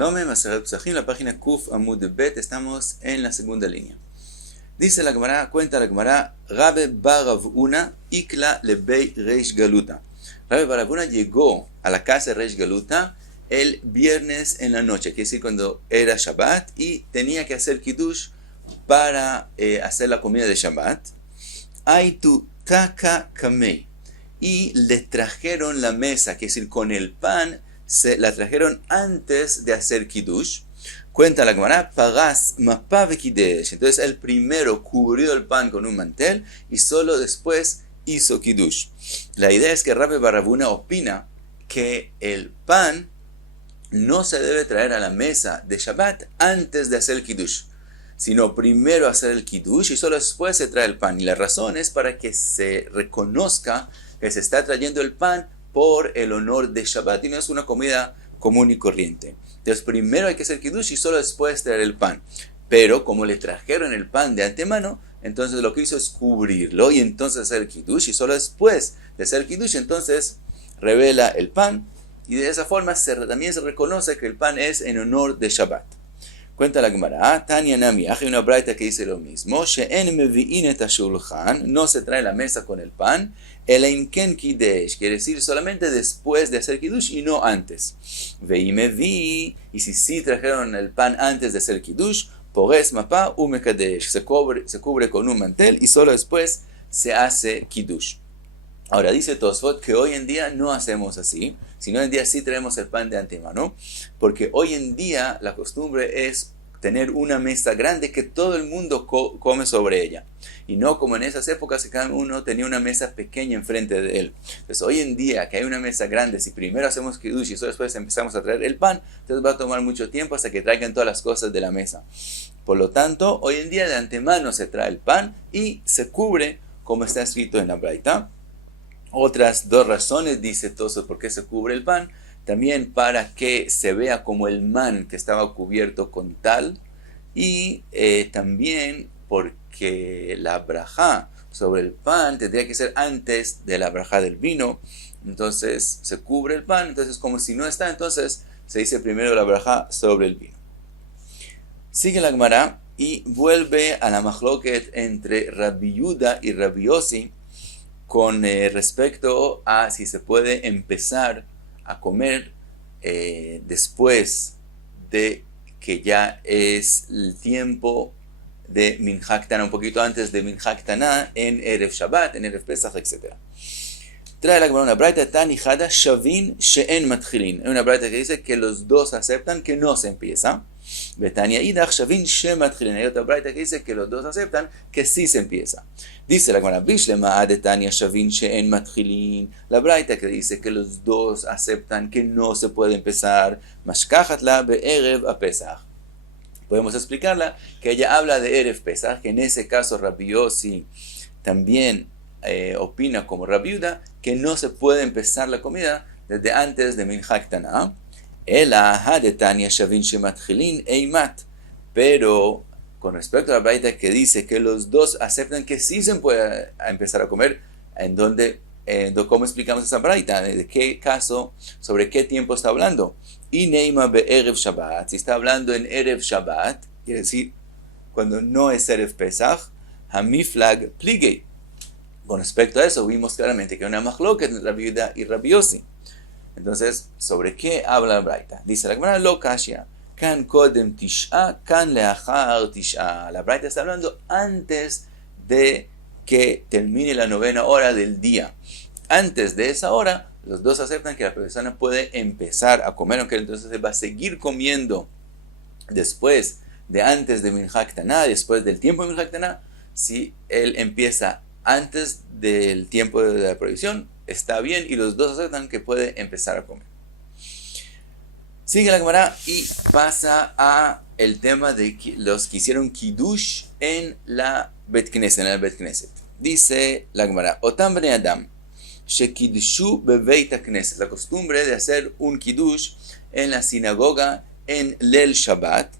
Shalom, Maseret Pesachim, la página Kuf Amud Bet, estamos en la segunda línea. Dice la Gemara, cuenta la Gemara, Rabbe bar Rav Huna ikla lebei Reish Galuta. Rabbe bar Rav Huna llegó a la casa de Reish Galuta el viernes en la noche, quiere decir cuando era Shabbat, y tenía que hacer Kiddush para hacer la comida de Shabbat. Aitu taka kamei. Y le trajeron la mesa, quiere decir con el pan, la trajeron antes de hacer Kiddush. Cuenta la Gemara, pagas mapa vekidesh. Entonces él primero cubrió el pan con un mantel y solo después hizo Kiddush. La idea es que Rabbe bar Rav Huna opina que el pan no se debe traer a la mesa de Shabbat antes de hacer el Kiddush, sino primero hacer el Kiddush y solo después se trae el pan. Y la razón es para que se reconozca que se está trayendo el pan por el honor de Shabbat y no es una comida común y corriente. Entonces primero hay que hacer Kiddush y solo después traer el pan. Pero como le trajeron el pan de antemano, entonces lo que hizo es cubrirlo y entonces hacer el Kiddush y solo después de hacer el Kiddush entonces revela el pan y de esa forma también se reconoce que el pan es en honor de Shabbat. Cuenta la Gemara, Tanya Nami, hay una braita que dice lo mismo, She'en mevi'in et hashulchan, no se trae la mesa con el pan, elaim ken kidesh, quiere decir solamente después de hacer Kiddush y no antes. Ve'i mevi, y si sí trajeron el pan antes de hacer Kiddush, pores mapa umekadesh, se cubre con un mantel y solo después se hace Kiddush. Ahora dice Tosfot que hoy en día no hacemos así, sino hoy en día sí traemos el pan de antemano, porque hoy en día la costumbre es tener una mesa grande que todo el mundo come sobre ella. Y no como en esas épocas que cada uno tenía una mesa pequeña enfrente de él. Entonces hoy en día que hay una mesa grande, si primero hacemos Kiddush y solo después empezamos a traer el pan, entonces va a tomar mucho tiempo hasta que traigan todas las cosas de la mesa. Por lo tanto, hoy en día de antemano se trae el pan y se cubre como está escrito en la Braita. Otras dos razones, dice Tosfot, por qué se cubre el pan. También para que se vea como el man que estaba cubierto con tal. Y también porque la brajá sobre el pan tendría que ser antes de la brajá del vino. Entonces se cubre el pan. Entonces como si no está, entonces se dice primero la brajá sobre el vino. Sigue la Gemara y vuelve a la machloket entre Rabbi Yehuda y Rabbi Yossi con respecto a si se puede empezar a comer después de que ya es el tiempo de Mincha Ktana, un poquito antes de Mincha Ktana, en Erev Shabbat, en Erev Pesach, etc. Trae la Gemara una braita tan hijada, Shavin she'en matchilin. Hay una braita que dice que los dos aceptan que no se empieza. Betania idach Shavin she'en matchilin. Hay otra braita que dice que los dos aceptan que sí se empieza. Dice la Gemara, Bishlema de Tanya Shavin she'en matchilin. La braita que dice que los dos aceptan que no se puede empezar. Mashkachatla be'erev a Pesach. Podemos explicarla que ella habla de Erev Pesach, que en ese caso Rabbi Yossi también opina como Rabbi Yehuda que no se puede empezar la comida desde antes de Mincha Ktana. Pero con respecto a la braita que dice que los dos aceptan que sí se puede empezar a comer, ¿cómo explicamos esa braita? ¿De qué caso, sobre qué tiempo está hablando? Y Neima be'erev Shabbat, si está hablando en Erev Shabbat, quiere decir cuando no es Erev Pesach, Hamiflag pligei. Con respecto a eso, vimos claramente que hay una machloket entre Rabbi Yehuda y Rabbi Yossi. Entonces, ¿sobre qué habla la braita? Dice la Gemara, lo kashya, kan kodem tish'a, kan leachar tish'a. La braita está hablando antes de que termine la 9ª hora del día. Antes de esa hora, los dos aceptan que la persona puede empezar a comer, aunque entonces va a seguir comiendo después de antes de Mincha Ktana, después del tiempo de Mincha Ktana. Si él empieza antes del tiempo de la prohibición, está bien y los dos aceptan que puede empezar a comer. Sigue la Gemara y pasa a el tema de los que hicieron Kiddush en la Bet Knesset, en el Bet Knesset. Dice la Gemara, Otam bnei Adam shekiddushu bebeit HaKnesset, la costumbre de hacer un Kiddush en la sinagoga en Leil Shabbat.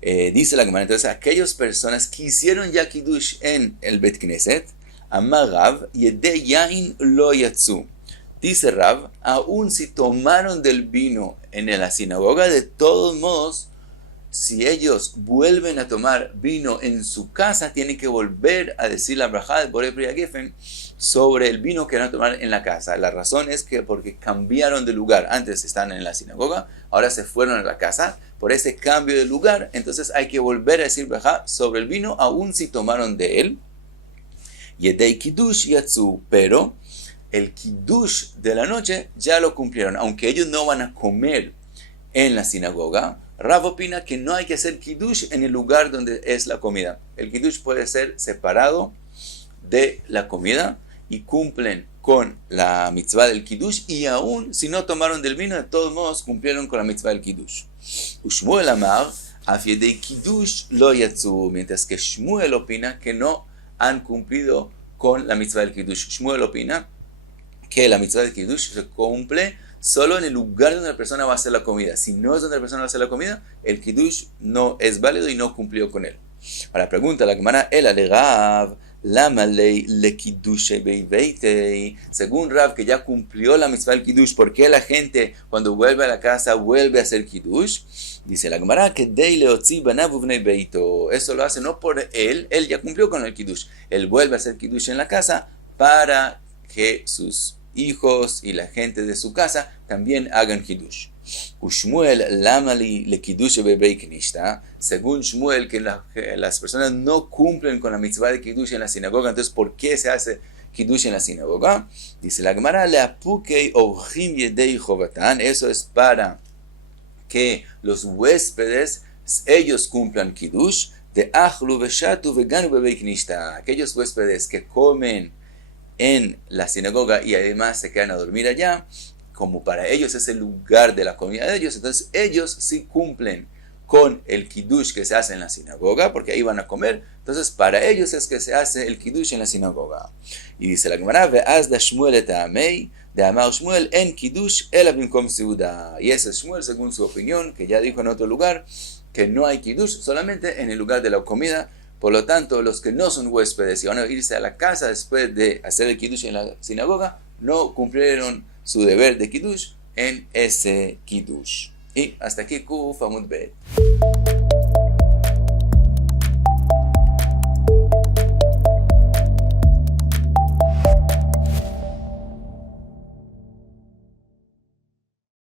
Dice la Gemara, entonces aquellas personas que hicieron ya Kiddush en el Bet Knesset, Amar Rav, Yedei Yain lo yatzu. Dice Rav, aun si tomaron del vino en la sinagoga, de todos modos, si ellos vuelven a tomar vino en su casa, tienen que volver a decir la brajá de Borei Pri Hagefen sobre el vino que van a tomar en la casa. La razón es que porque cambiaron de lugar. Antes estaban en la sinagoga, ahora se fueron a la casa. Por ese cambio de lugar, entonces hay que volver a decir brajá sobre el vino, aun si tomaron de él. Yedei Kiddush Yatsu, pero el Kiddush de la noche ya lo cumplieron. Aunque ellos no van a comer en la sinagoga, Rav opina que no hay que hacer Kiddush en el lugar donde es la comida. El Kiddush puede ser separado de la comida y cumplen con la mitzvah del Kiddush, y aún si no tomaron del vino, de todos modos cumplieron con la mitzvah del Kiddush. Shmuel amar, af yedei Kiddush lo yatsu, mientras que Shmuel opina que no han cumplido con la mitzvah del Kiddush. Shmuel opina que la mitzvah del Kiddush se cumple solo en el lugar donde la persona va a hacer la comida. Si no es donde la persona va a hacer la comida, el Kiddush no es válido y no cumplió con él. Ahora pregunta la Gemara, el alegav, lama ley le Kiddush beibeitei. Según Rav, que ya cumplió la mitzvah del Kiddush, ¿por qué la gente cuando vuelve a la casa vuelve a hacer Kiddush? Dice la Gemara que dei leotzi banav uvnei beito. Eso lo hace no por él ya cumplió con el Kiddush. Él vuelve a hacer Kiddush en la casa para que sus hijos y la gente de su casa también hagan Kiddush. Shmuel lamali le Kiddush bebei knishta. Según Shmuel, que las personas no cumplen con la mitzvah de Kiddush en la sinagoga, entonces ¿por qué se hace Kiddush en la sinagoga? Dice la Gemara, le apukei orchim yedei chovatan. Eso es para que los huéspedes, ellos cumplan Kiddush, de achlu veshatu veganu bebei knishta. Aquellos huéspedes que comen en la sinagoga y además se quedan a dormir allá, como para ellos es el lugar de la comida de ellos, entonces ellos sí cumplen con el Kiddush que se hace en la sinagoga, porque ahí van a comer, entonces para ellos es que se hace el Kiddush en la sinagoga. Y dice la Gemara, ve'az da Shmuel et ha'amei, de amar Shmuel en Kiddush ela bimkom seuda. Y ese es Shmuel según su opinión, que ya dijo en otro lugar, que no hay Kiddush solamente en el lugar de la comida. Por lo tanto, los que no son huéspedes y van a irse a la casa después de hacer el Kiddush en la sinagoga, no cumplieron su deber de Kiddush en ese Kiddush. Y hasta aquí Kuf Amud Bet.